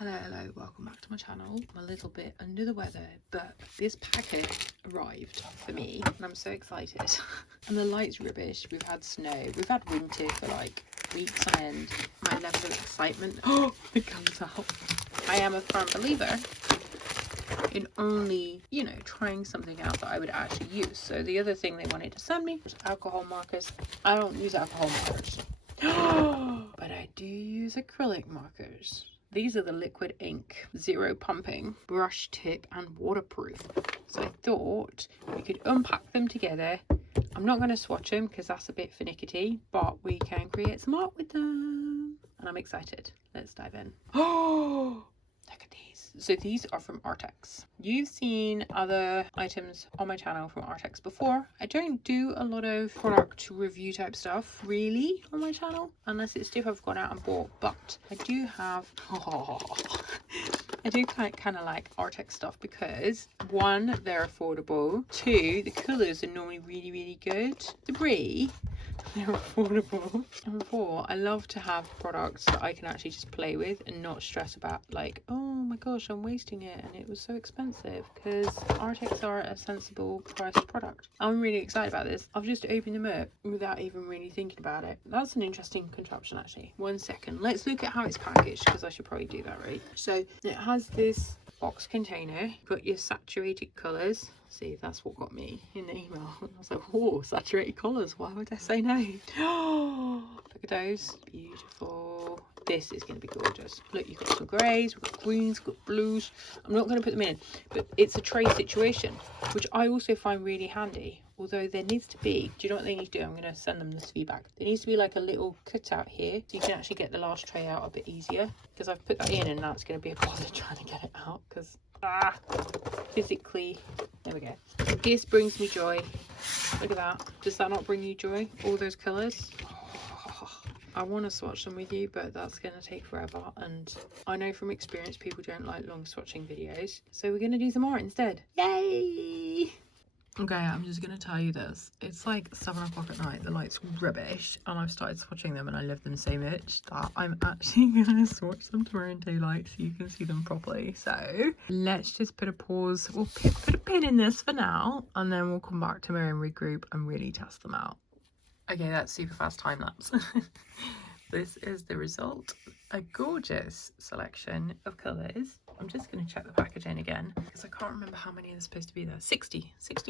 Hello, welcome back to my channel. I'm a little bit under the weather, but this packet arrived for me and I'm so excited. And the light's rubbish. We've had snow, we've had winter for like weeks on end. My level of excitement, oh, it comes out. I am a firm believer in only, trying something out that I would actually use. So the other thing they wanted to send me was alcohol markers. I don't use alcohol markers, but I do use acrylic markers. These are the liquid ink, zero pumping, brush tip and waterproof. So I thought we could unpack them together. I'm not going to swatch them because that's a bit finicky, but we can create some art with them. And I'm excited. Let's dive in. Oh, look at these. So these are from Arrtx. You've seen other items on my channel from Arrtx before. I don't do a lot of product review type stuff really on my channel, unless it's stuff I've gone out and bought, but I do have, I do kind of like Arrtx stuff because one, they're affordable, two, the colours are normally really good, three, they're affordable, and four, I love to have products that I can actually just play with and not stress about like, oh my gosh, I'm wasting it and it was so expensive, because Arrtx are a sensible priced product. I'm really excited about this. I've just opened them up without even really thinking about it. That's an interesting contraption actually. 1 second, let's look at how it's packaged because I should probably do that right. So it has this box container, got your saturated colours. See, that's what got me in the email. I was like, oh, saturated colours, why would I say no? Look at those, beautiful. This is going to be gorgeous. Look, you've got some greys, we've got greens, we've got blues. I'm not going to put them in, but it's a tray situation, which I also find really handy. Although there needs to be, do you know what they need to do? I'm going to send them this feedback. There needs to be like a little cutout here, so you can actually get the last tray out a bit easier. Because I've put that in and now it's going to be a bother trying to get it out, because physically, there we go. This brings me joy. Look at that. Does that not bring you joy? All those colours. I want to swatch them with you, but that's going to take forever, and I know from experience people don't like long swatching videos, so we're going to do some art instead. Yay! Okay, I'm just going to tell you this. It's like 7 o'clock at night, the light's rubbish, and I've started swatching them and I love them so much that I'm actually going to swatch them tomorrow in daylight so you can see them properly. So let's just put a pause. We'll put a pin in this for now, and then we'll come back tomorrow and regroup and really test them out. Okay, that's super fast time lapse. This is the result. A gorgeous selection of colours. I'm just going to check the packaging again because I can't remember how many are supposed to be there. 60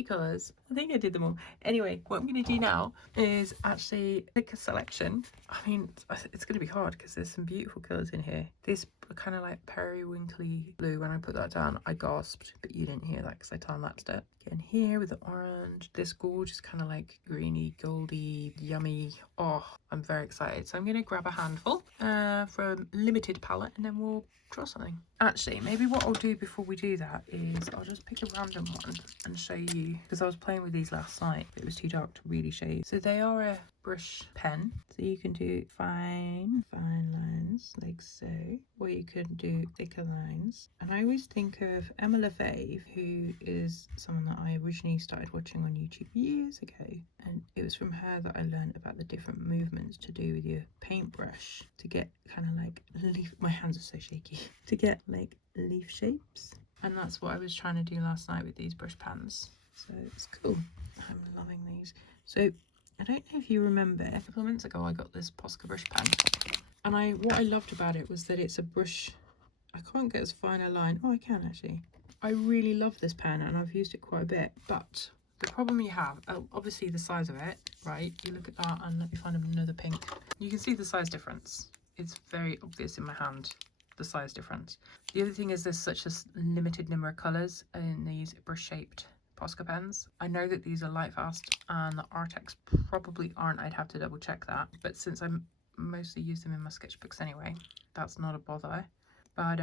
colours. I think I did them all. Anyway, what I'm going to do now is actually pick a selection. I mean, it's going to be hard because there's some beautiful colours in here. This kind of like periwinkly blue, when I put that down, I gasped, but you didn't hear that because I time-lapsed it. Get in here with the orange. This gorgeous kind of like greeny, goldy, yummy. Oh, I'm very excited. So I'm going to grab a handful from limited palette and then we'll draw something. Actually, maybe what I'll do before we do that is I'll just pick a random one and show you, because I was playing with these last night but it was too dark to really show you. So they are a brush pen, so you can do fine lines like so, or you can do thicker lines. And I always think of Emma LaFave, who is someone that I originally started watching on YouTube years ago, and it was from her that I learned about the different movements to do with your paintbrush to get kind of like leaf, my hands are so shaky, to get like leaf shapes. And that's what I was trying to do last night with these brush pens, so it's cool. I'm loving these. So I don't know if you remember, a couple of minutes ago I got this Posca brush pen, and what I loved about it was that it's a brush. I can't get as fine a line. Oh, I can actually. I really love this pen and I've used it quite a bit, but the problem you have, obviously the size of it, right? You look at that, and let me find another pink. You can see the size difference. It's very obvious in my hand, the size difference. The other thing is there's such a limited number of colours in these brush shaped Posca pens. I know that these are light fast and the Arrtx probably aren't. I'd have to double check that, but since I mostly use them in my sketchbooks anyway, that's not a bother. But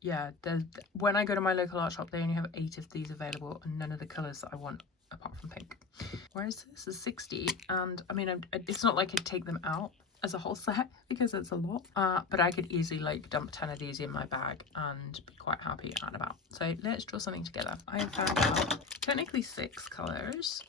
yeah, when I go to my local art shop, they only have 8 of these available and none of the colours that I want apart from pink. Whereas this is 60, and I mean, it's not like I'd take them out as a whole set because it's a lot, but I could easily like dump 10 of these in my bag and be quite happy out and about. So let's draw something together. I have found out technically 6 colours,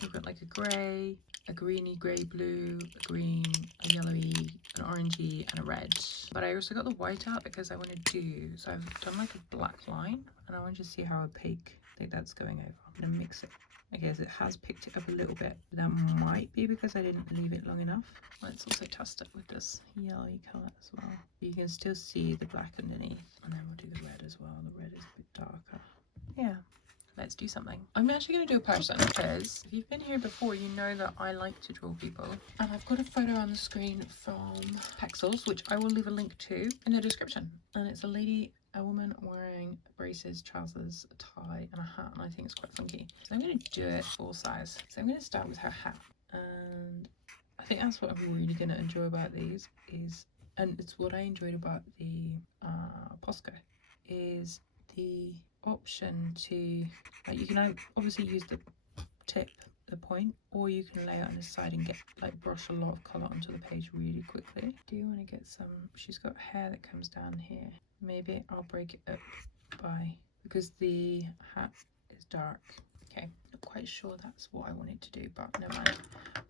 We've got like a grey, a greeny grey blue, a green, a yellowy, an orangey and a red. But I also got the white out because I want to do, so I've done like a black line and I want to see how opaque I think that's going over. I'm going to mix it. Okay, so it has picked it up a little bit. That might be because I didn't leave it long enough. Let's also test it with this yellowy colour as well. You can still see the black underneath. And then we'll do the red as well. The red is a bit darker. Yeah. Let's do something. I'm actually going to do a person because if you've been here before, you know that I like to draw people. And I've got a photo on the screen from Pexels, which I will leave a link to in the description. And it's a woman wearing braces, trousers, a tie and a hat. And I think it's quite funky. So I'm going to do it full size. So I'm going to start with her hat. And I think that's what I'm really going to enjoy about these is, and it's what I enjoyed about the Posca, is the option to, you can obviously use the tip, the point, or you can lay it on the side and get like brush a lot of colour onto the page really quickly. Do you want to get some, she's got hair that comes down here. Maybe I'll break it up by, because the hat is dark. Okay, not quite sure that's what I wanted to do, but never mind.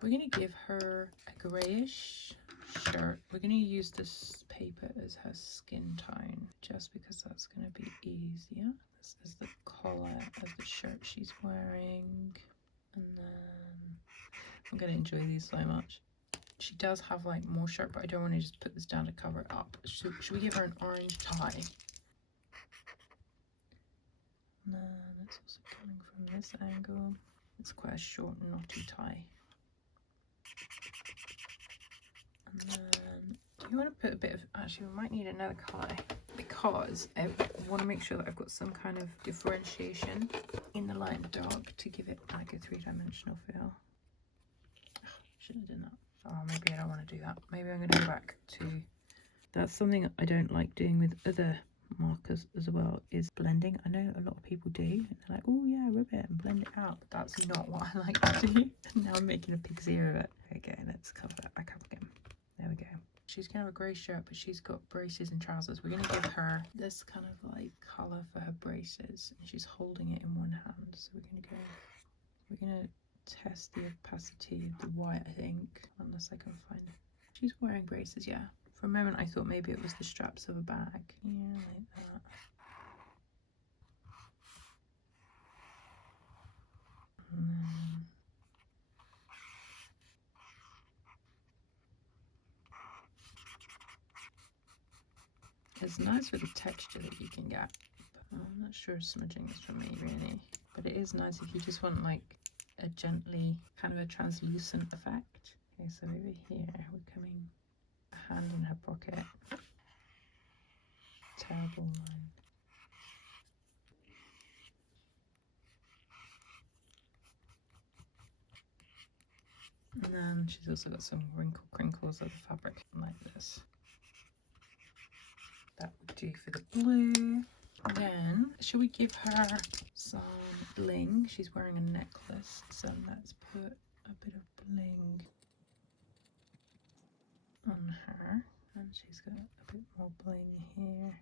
We're going to give her a greyish shirt. We're going to use this paper as her skin tone just because that's going to be easier. This is the collar of the shirt she's wearing, and then I'm going to enjoy these so much. She does have like more shirt, but I don't want to just put this down to cover it up. Should we give her an orange tie? And then it's also coming from this angle. It's quite a short knotty tie. And then, do you want to put a bit of, actually we might need another colour because I want to make sure that I've got some kind of differentiation in the light and dark to give it like a three-dimensional feel. Shouldn't have done that. Oh, maybe I don't want to do that. Maybe I'm going to go back to, that's something I don't like doing with other markers as well, is blending. I know a lot of people do, and they're like, oh yeah, rub it and blend it out, but that's not what I like to do. Now I'm making a pig's ear of it. Okay, let's cover that back up again. There we go. She's gonna have a grey shirt, but she's got braces and trousers. We're gonna give her this kind of like colour for her braces, and she's holding it in one hand. So we're gonna test the opacity of the white, I think, unless I can find it. She's wearing braces, yeah. For a moment I thought maybe it was the straps of a bag. Yeah, like that. And then it's nice with the texture that you can get. But I'm not sure smudging is for me really. But it is nice if you just want like a gently kind of a translucent effect. Okay, so over here we're coming, a hand in her pocket. Terrible line. And then she's also got some crinkles of the fabric like this. That would do for the blue. Then, should we give her some bling? She's wearing a necklace, so let's put a bit of bling on her. And she's got a bit more bling here.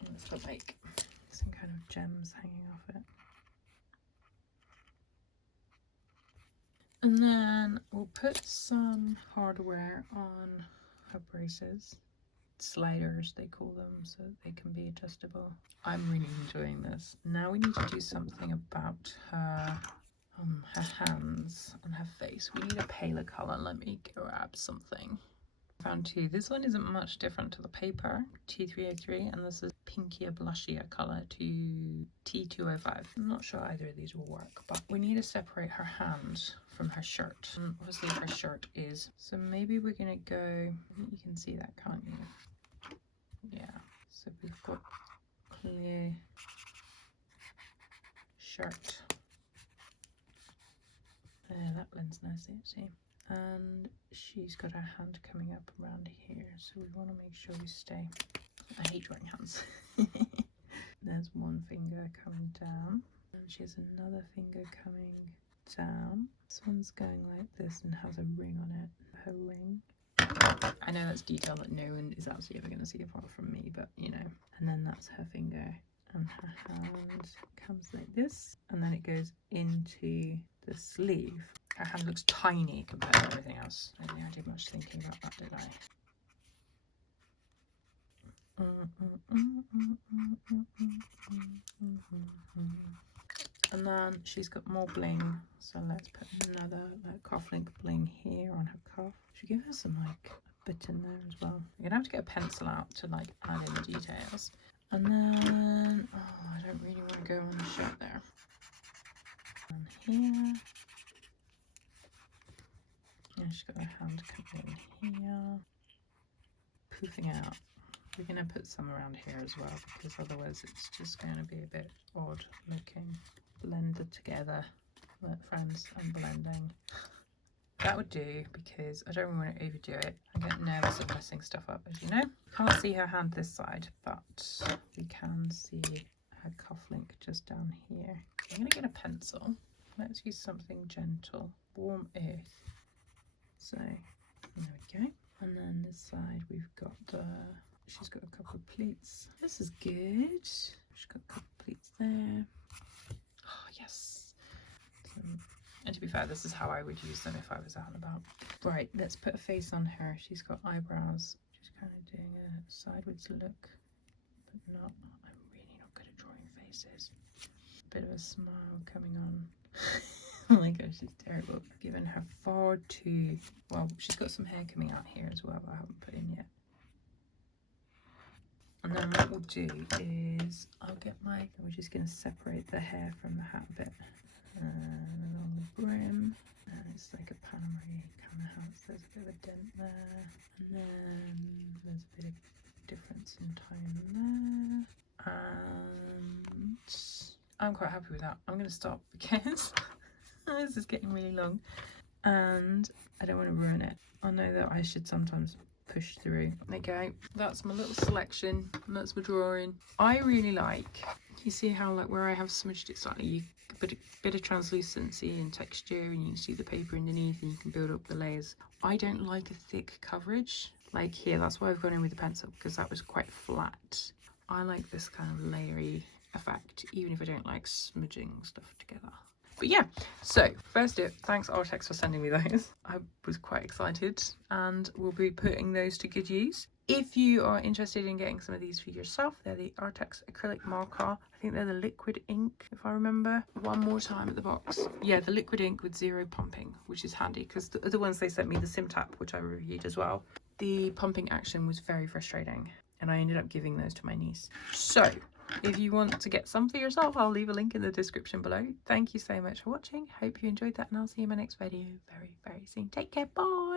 And it's got like some kind of gems hanging off it. And then we'll put some hardware on her braces. Sliders they call them, so they can be adjustable. I'm really enjoying this. Now we need to do something about her hands and her face. We need a paler color. Let me grab something. I found two. This one isn't much different to the paper, T303, and this is pinkier blushier color to T205. I'm not sure either of these will work, but we need to separate her hand from her shirt. And obviously her shirt is, so maybe we're gonna go, I think you can see that, can't you? Yeah, so we've got clear shirt. That blends nicely actually. And she's got her hand coming up around here, so we want to make sure we stay. I hate drawing hands. There's one finger coming down, and she has another finger coming down. This one's going like this and has a ring on it. Her ring. I know that's detail that no one is actually ever going to see apart from me, but you know. And then that's her finger, and her hand comes like this, and then it goes into the sleeve. Her hand looks tiny compared to everything else. I don't think I did much thinking about that, did I? And then she's got more bling, so let's put another like cufflink bling here on her cuff. Should give her some like a bit in there as well. You're gonna have to get a pencil out to like add in the details. And then, oh, I don't really want to go on the shirt there. And here, and she's got her hand coming in here, poofing out. We're going to put some around here as well, because otherwise it's just going to be a bit odd looking. Blended together. Look, friends, I'm blending. That would do, because I don't really want to overdo it. I get nervous of messing stuff up, as you know. Can't see her hand this side, but we can see her cufflink just down here. I'm going to get a pencil. Let's use something gentle. Warm earth. So, there we go. And then this side we've got the... She's got a couple of pleats. This is good. She's got a couple of pleats there. Oh, yes. And to be fair, this is how I would use them if I was out and about. Right, let's put a face on her. She's got eyebrows. She's kind of doing a sideways look, but not. I'm really not good at drawing faces. Bit of a smile coming on. Oh my gosh, she's terrible. I've given her far too... Well, she's got some hair coming out here as well, but I haven't put in yet. And then what we'll do is we're just going to separate the hair from the hat a bit. Along the brim. And it's like a Panama kind of hat. So there's a bit of a dent there. And then there's a bit of difference in tone there. And I'm quite happy with that. I'm going to stop because this is getting really long. And I don't want to ruin it. I know that I should sometimes push through. There you go. That's my little selection. That's my drawing. I really like, you see how like where I have smudged it slightly, you bit of translucency and texture, and you can see the paper underneath and you can build up the layers. I don't like a thick coverage like here. That's why I've gone in with the pencil, because that was quite flat. I like this kind of layery effect, even if I don't like smudging stuff together. But yeah, so first up, thanks Arrtx for sending me those. I was quite excited, and we'll be putting those to good use. If you are interested in getting some of these for yourself, they're the Arrtx acrylic marker. I think they're the liquid ink, if I remember. One more time at the box. Yeah, the liquid ink with zero pumping, which is handy, because the other ones they sent me, the Sim Tap, which I reviewed as well, the pumping action was very frustrating, and I ended up giving those to my niece. So if you want to get some for yourself, I'll leave a link in the description below. Thank you so much for watching. Hope you enjoyed that, and I'll see you in my next video very, very soon. Take care. Bye.